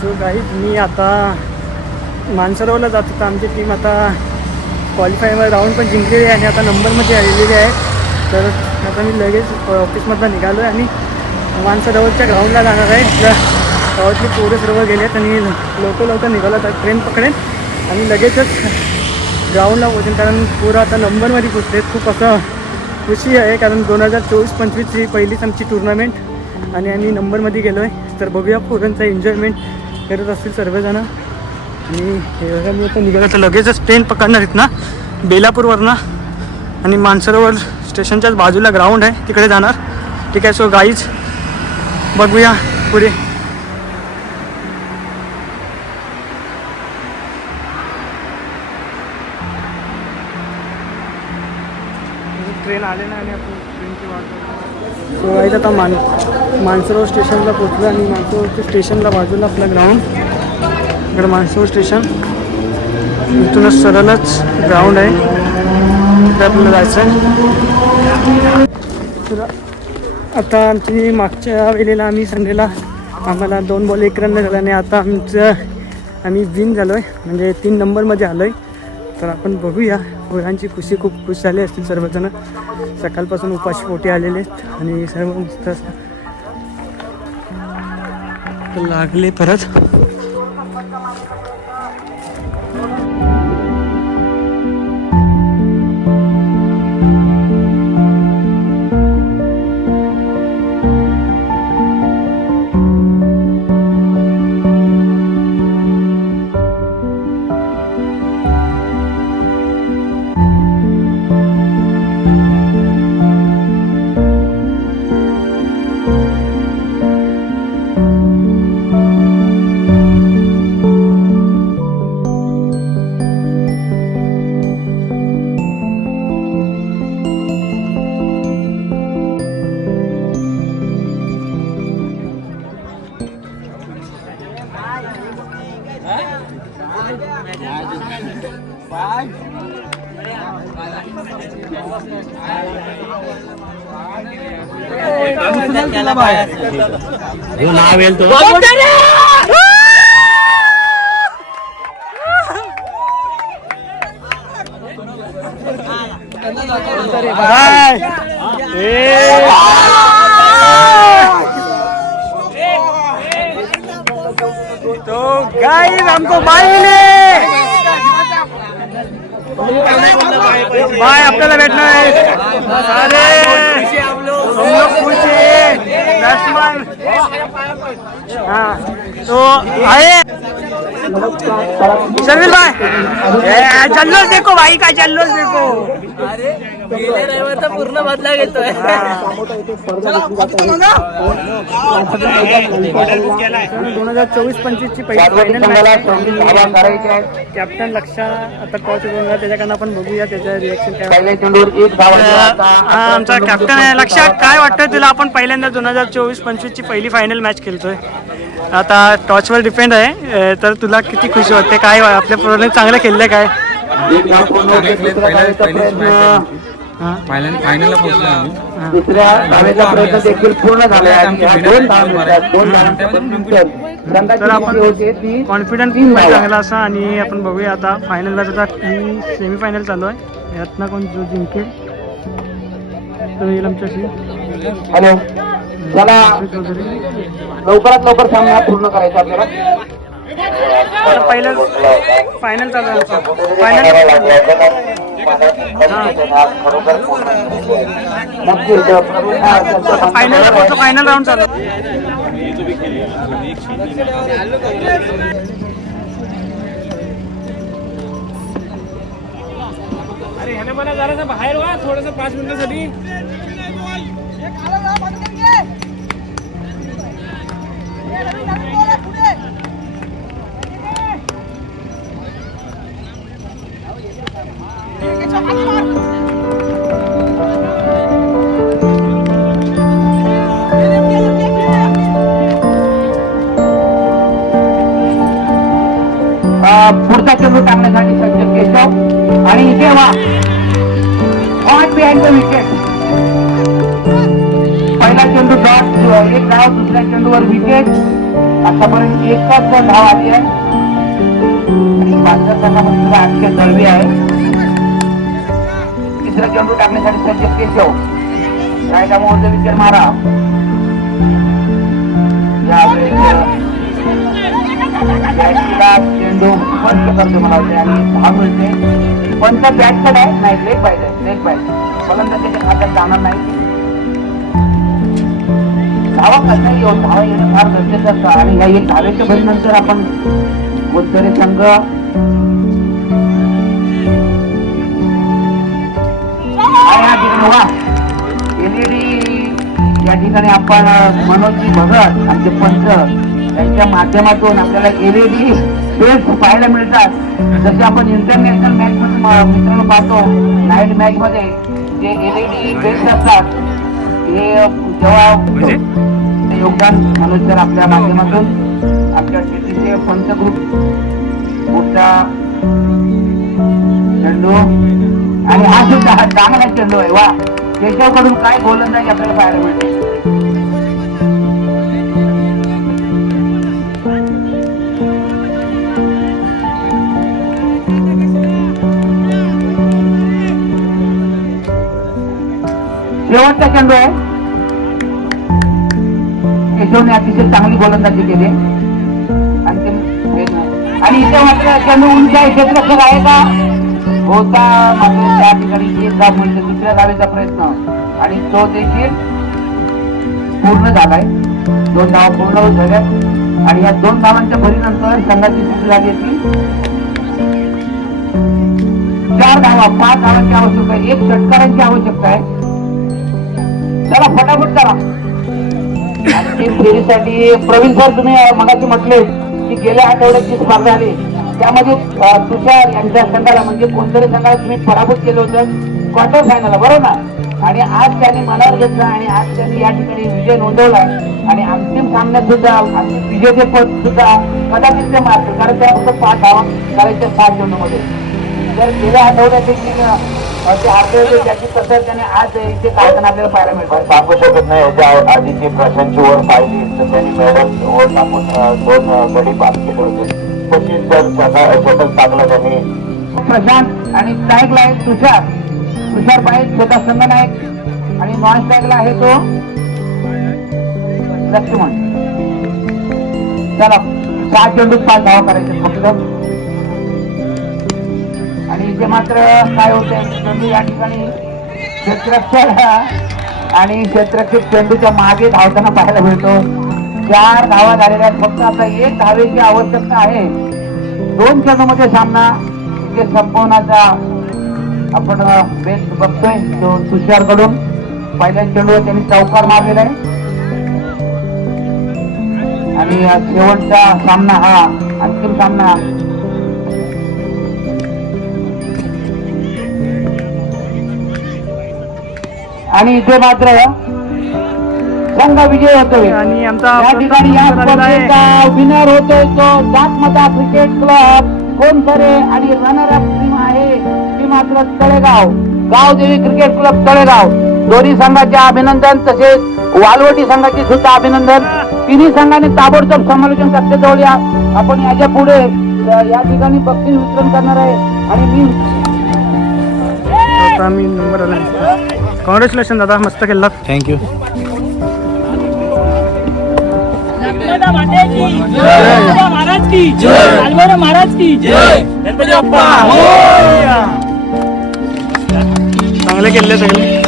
So guys मी आता मानसरोवरला जात होता. आमची टीम आता क्वालिफायवर राऊंड पण जिंकलेली आहे आणि आता नंबरमध्ये आलेली आहे. तर आता मी लगेच ऑफिसमधनं निघालो आहे आणि मानसरोवरच्या ग्राउंडला जाणार आहे. आपल्या गावातली पोरं सर्व गेले आहेत आणि लवकर निघालो तर ट्रेन पकडेन आणि लगेचच ग्राउंडला पोहोचेन. कारण पोरं आता नंबरमध्ये पोचले. खूप असं खुशी आहे कारण 2024-25 ही पहिलीच आमची टुर्नामेंट आणि आम्ही नंबरमध्ये गेलो आहे. तर बघूया पोरांचा एन्जॉयमेंट करत असतील सर्वजण. आणि हे मी आता निघालो तर लगेचच ट्रेन पकडणार आहेत ना बेलापूरवरनं आणि मानसरोवर स्टेशनच्याच बाजूला ग्राउंड आहे तिकडे जाणार. ठीक आहे. सो गाईज बघूया पुढे. ट्रेन आले ना आणि आपण ट्रेनची वाट. सो गाईज आता मानसरोवर स्टेशनला पोचलो आणि मानसरोवर स्टेशनला बाजूला आपलं ग्राउंड. इकडे मानसरोवर स्टेशन इथूनच सरळच ग्राउंड आहे तिथे आपल्याला जायचं आहे. तर आता आमची मागच्या वेळेला आम्ही संडेला आम्हाला 2 बॉल 1 रन झाला आणि आता आम्ही विन झालो आहे म्हणजे 3 नंबरमध्ये आलो आहे. तर आपण बघूया. पोरांची खुशी खूप खुश झाली असतील सर्वजण. सकाळपासून उपाशी पोटी आलेले आहेत आणि सर्व मस्त लागले परत. तो गाइस हमको बाय मिले. बाय आपल्याला भेटणार आहे. अरे हम लोग खुश है. बैट्समैन हाँ तो आए शर्मिल भाई. जल्लोष देखो भाई का जल्लोष देखो. अरे गेले रविवार तर पूर्ण बदला घेतोय. 2024-25 ची पहिली फायनल मॅच. कॅप्टन लक्षा आता टॉस उडवणार त्याच्याकडनं आपण बघूया त्याचं रिएक्शन काय. आमचा कॅप्टन आहे. लक्षात काय वाटतं तुला. आपण पहिल्यांदा 2024-25 ची पहिली फायनल मॅच खेळतोय. आता टॉचवर डिपेंड आहे. तर तुला किती खुशी वाटते. काय आपल्या प्रोने चांगलं खेळलं काय. फायनलला पोहोचलो आम्ही. दुसऱ्या धावेचा प्रयत्न देखील पूर्ण झाला आहे. 2 तर आपण कॉन्फिडंट चांगला असा आणि आपण बघूया आता फायनलला. आता सेमीफायनल चालू आहे. यातनं कोण जो जिंकेल तर येईल आमच्याशी. हॅलो चला लवकरात लवकर सामना पूर्ण करायचा आपल्याला. पहिलं फायनल चालू आहे. फायनल राऊंड चालू. अरे ह्याने मला जरासं बाहेर व्हा थोडंसं 5 मिनिटासाठी. पुढचा चेंडू टाकण्यासाठी सज्ज केशव आणि इथे वा हॉट बिहाइंड द विकेट. पहिला चेंडू डॉट 1 धाव, दुसऱ्या चेंडूवर विकेट आतापर्यंत एकच धाव आली आहे आणि बांधर संघामध्ये 800 दळवी आहे. तिसरा चेंडू टाकण्यासाठी सज्ज केशव. रायटा मोहन विकेट मारा. चेंडू स्पष्ट करतो मला वाटते आणि धाव मिळते. पण त्या बॅटकडे आहे नाही, लेग बाईट आहे, लेग बाईट. फलंदाजाच्या खात्यात जाणार नाही. धावा कसं येऊन धावा येणं फार गरजेचं असतं आणि या एक धावेच्या भरीनंतर आपण मुद्दरे संघ एलईडी या ठिकाणी आपण मनोजी भगत आमचे पंच यांच्या माध्यमातून आपल्याला एलईडी बेल्ट पाहायला मिळतात. जसे आपण इंटरनॅशनल मॅच मध्ये मित्रांनो पाहतो, नाईट मॅच मध्ये जे एलईडी बेल्ट असतात हे जेव्हा योगदान मनोज सर आपल्या माध्यमातून आमच्या शेतीचे पंच ग्रुप मोठा चेंडू आणि हा सुद्धा हा चांगला चेंडू आहे. वा, केशवकडून काय गोलंदाजी आपल्याला पाहायला मिळते. शेवटचा चेंडू आहे. केशवने अतिशय चांगली गोलंदाजी केली आणि इथे मात्र चेंडू उंच आहे. क्षेत्ररक्षक आहे का होता, मात्र त्या ठिकाणी एक धाव मिळते. दुसऱ्या धावेचा प्रयत्न आणि तो देखील पूर्ण झालाय. 2 धावा पूर्ण झाल्या आणि या 2 धावांच्या भरीनंतर संघाची स्थिती झाली होती 4 धावा. 5 धावांची आवश्यकता आहे, 1 षटकारांची आवश्यकता आहे. चला फटाफट करा. आणि फेरीसाठी प्रवीण सर तुम्ही मगाशी म्हटले की गेल्या आठवड्याची स्पर्धा आली त्यामध्ये तुषार यांच्या संघाला म्हणजे कोणतरी संघाला तुम्ही पराभूत केलं होतं क्वार्टर फायनल, बरोबर ना. आणि आज त्यांनी मनावर घेतला आणि आज त्यांनी या ठिकाणी विजय नोंदवलाय आणि अंतिम सामन्यात सुद्धा अंतिम विजेचे पद सुद्धा कदाचित ते मारतील, कारण त्या फक्त 5 धावा करायच्या 7 चेंडूमध्ये. जर गेल्या आठवड्यात ते हारले होते त्याची तसं त्याने आज इथे काढताना आपल्याला पाहायला मिळतं. सांगू शकत नाही. याच्या आधीची प्रशांतची ओव्हर पाहिली तर त्यांनी मॅडम ओव्हर टाकून 2 गडी बाद केले होते. शतक टाकलं त्यांनी. प्रशांत आणि स्ट्राईकला आहे तुषार पाहिजे छोटा संघनायक आणि नॉन स्ट्राईकला आहे तो लक्ष्मण. चला 7 चेंडूत 5 धावा करायचे फक्त. आणि इथे मात्र काय होतंय चेंडू या ठिकाणी क्षेत्ररक्षक आणि क्षेत्ररक्षक चेंडूच्या मागे धावताना पाहायला मिळतो. 4 धावा झालेल्या आहेत. फक्त आता 1 धावेची आवश्यकता आहे. 2 चेंडूमध्ये सामना इथे संपवण्याचा आपण बेस्ट बघतोय. तो तुषार कडून पहिल्या चेंडूवर त्यांनी चौकार मारलेला आहे आणि शेवटचा सामना हा अंतिम सामना आणि इथे मात्र संघ विजय होतोय आणि आमचा या ठिकाणी या स्पर्धेचा विनर होतोय तो जातमता क्रिकेट क्लब कोणसरे आणि रनर अप टीम आहे ती मात्र तळेगाव गावदेवी क्रिकेट क्लब तळेगाव. दोन्ही संघाचे अभिनंदन तसेच वालवटी संघाचे सुद्धा अभिनंदन. तिन्ही संघाने ताबडतोब समालोचन कक्षाजवळ या. आपण याच्या पुढे या ठिकाणी बक्षीस वितरण करणार आहे आणि मी नंबर आला. कॉंग्रॅच्युलेशन दादा, मस्त केला. थँक्यू. महाराज की जय, महाराज की जय, गणपती बाप्पा मोरया. चांगले केले सगळे.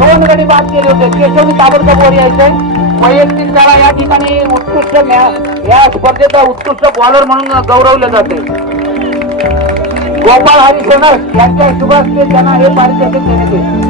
दोन गडी बाद केले होते. केशवनी ताबडतोब वर यायचंय. वैयक्तिक त्याला या ठिकाणी उत्कृष्ट या स्पर्धेचा उत्कृष्ट बॉलर म्हणून गौरवले जाते. गोपाळ हरिशनर यांच्या हिशोबात त्यांना हे पारितोषिक देण्यात येईल.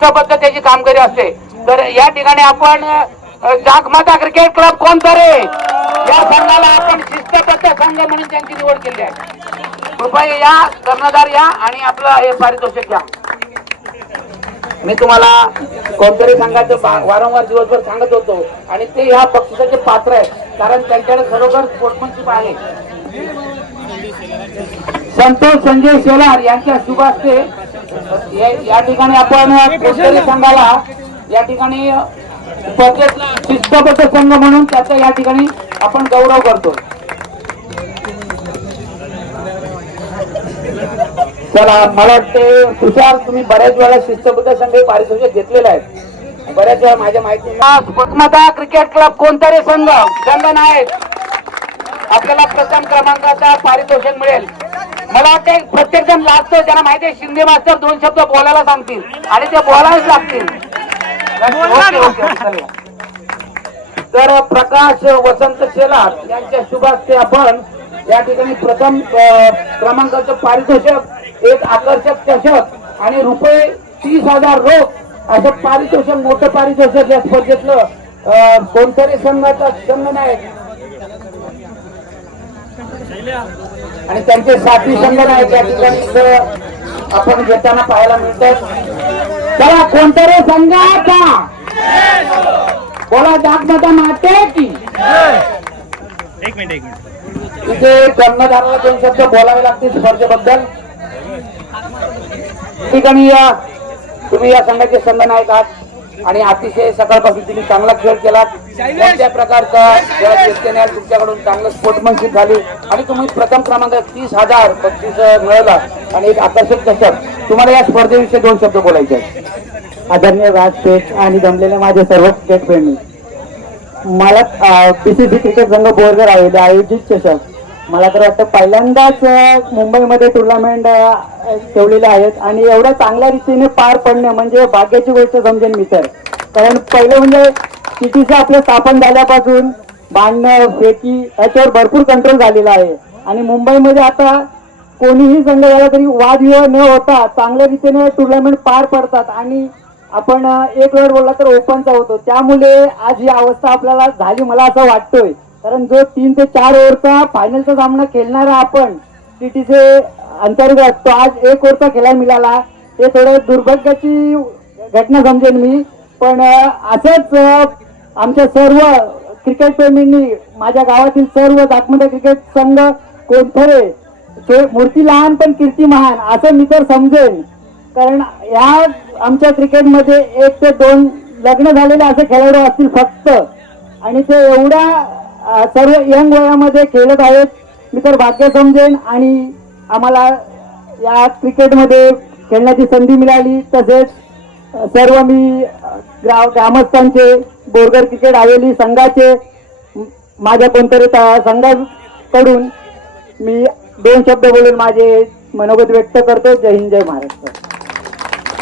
शिस्तबद्ध त्याची कामगिरी असते. तर या ठिकाणी आपण जागमाता क्रिकेट क्लब कोणतरे या संघाला आपण शिस्तबद्ध संघ म्हणून त्यांची निवड केली आहे. कृपया या कर्णधार या आणि आपलं हे पारितोषिक घ्या. मी तुम्हाला कोणतरी संघाचं वारंवार दिवसभर सांगत होतो आणि ते ह्या बक्षिसाचे पात्र आहेत, कारण त्यांच्याकडे खरोखर स्पोर्ट्समनशिप आहे. संतोष संजय शेलार यांच्या शुभ हस्ते या ठिकाणी आपण कोणतरी संघाला या ठिकाणी शिस्तबद्ध संघ म्हणून त्याचा या ठिकाणी आपण गौरव करतो. चला, मला वाटते तुषार तुम्ही बऱ्याच वेळा शिस्तबद्ध संघ पारितोषिक घेतलेले आहेत. बऱ्याच वेळा माझ्या माहिती क्रिकेट क्लब कोणतरी संघ नाहीत आपल्याला प्रथम क्रमांकाचा पारितोषिक मिळेल. मला वाटते प्रत्येक जण लागतो, ज्यांना माहिती आहे शिंदे मास्टर 2 शब्द बोलायला सांगतील आणि ते बोलायलाच लागतील. तर प्रकाश वसंत शेलार यांच्या शुभ हस्ते आपण या ठिकाणी प्रथम क्रमांकाचं पारितोषिक, एक आकर्षक चषक आणि रुपये 30,000 रोख असं पारितोषिक, मोठं पारितोषिक या स्पर्धेतलं कोणतरी संघाचा संघनायक आणि त्यांचे साथी संघनायक या ठिकाणी आपण घेताना पाहायला मिळतात. चला, कोणतरी संघाचा बोला जागमाता माते की. एक मिनिट तिथे कर्णधाराला 2 शब्द बोलावे लागतील स्पर्धेबद्दल. ठिकाणी तुम्ही या संघाचे संघनायक आहात आणि अतिशय सकाळपासून तुम्ही चांगला खेळ केलात. कोणत्या प्रकारचा खेळ घेतल्याने तुमच्याकडून चांगलं स्पोर्ट्समनशिप झाली आणि तुम्ही प्रथम क्रमांक 30,000 बक्षीस मिळवला आणि एक आकर्षक चषक. तुम्हाला या स्पर्धेविषयी 2 शब्द बोलायचे आहेत. आदरणीय राजपेठ आणि जमलेले माझे सर्व क्रिकेट प्रेमी, मला PCC क्रिकेट संघ बोरगर आयोजित चषक मला तर वाटतं पहिल्यांदाच मुंबईमध्ये टुर्नामेंट ठेवलेले आहेत आणि एवढ्या चांगल्या रीतीने पार पडणे म्हणजे भाग्याची गोष्ट समजेन मी तर. कारण पहिलं म्हणजे TTC आपलं स्थापन झाल्यापासून भांडणं फेकी याच्यावर भरपूर कंट्रोल झालेला आहे आणि मुंबईमध्ये आता कोणीही संघ झाला तरी वादविवाद न होता चांगल्या रीतीने टुर्नामेंट पार पडतात आणि आपण एक वेळ बोलला तर ओपनचा होतो. त्यामुळे आज ही अवस्था आपल्याला झाली मला असं वाटतोय. कारण जो 3 ते 4 ओव्हरचा फायनलचा सामना खेळणारा आपण TTC अंतर्गत तो आज 1 ओव्हरचा खेळायला मिळाला, हे थोडं दुर्भाग्याची घटना समजेन मी. पण असंच आमच्या सर्व क्रिकेट प्रेमींनी, माझ्या गावातील सर्व जागमाता क्रिकेट संघ कोणतरे मूर्ती लहान पण कीर्ती महान असं मी तर समजेन. कारण या आमच्या क्रिकेटमध्ये 1 ते 2 लग्न झालेले असे खेळाडू असतील फक्त आणि ते एवढ्या सर्व यंग वयामध्ये खेळत आहेत. मी तर भाग्य समजेन आणि आम्हाला या क्रिकेटमध्ये खेळण्याची संधी मिळाली. तसेच सर्व मी ग्रामस्थांचे, बोरगर क्रिकेट हवेली संघाचे, माझ्या कोणतरी संघाकडून मी 2 शब्द बोलून माझे मनोगत व्यक्त करतो. जय हिंद, जय महाराष्ट्र.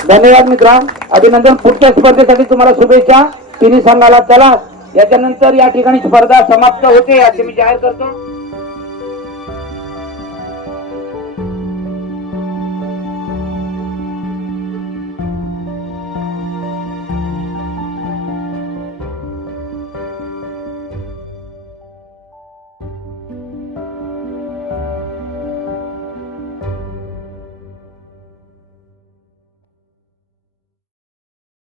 धन्यवाद मित्रा, अभिनंदन. पुढच्या स्पर्धेसाठी तुम्हाला शुभेच्छा. तिन्ही संघाला. चला, याच्यानंतर या ठिकाणी स्पर्धा समाप्त होते असे मी जाहीर करतो.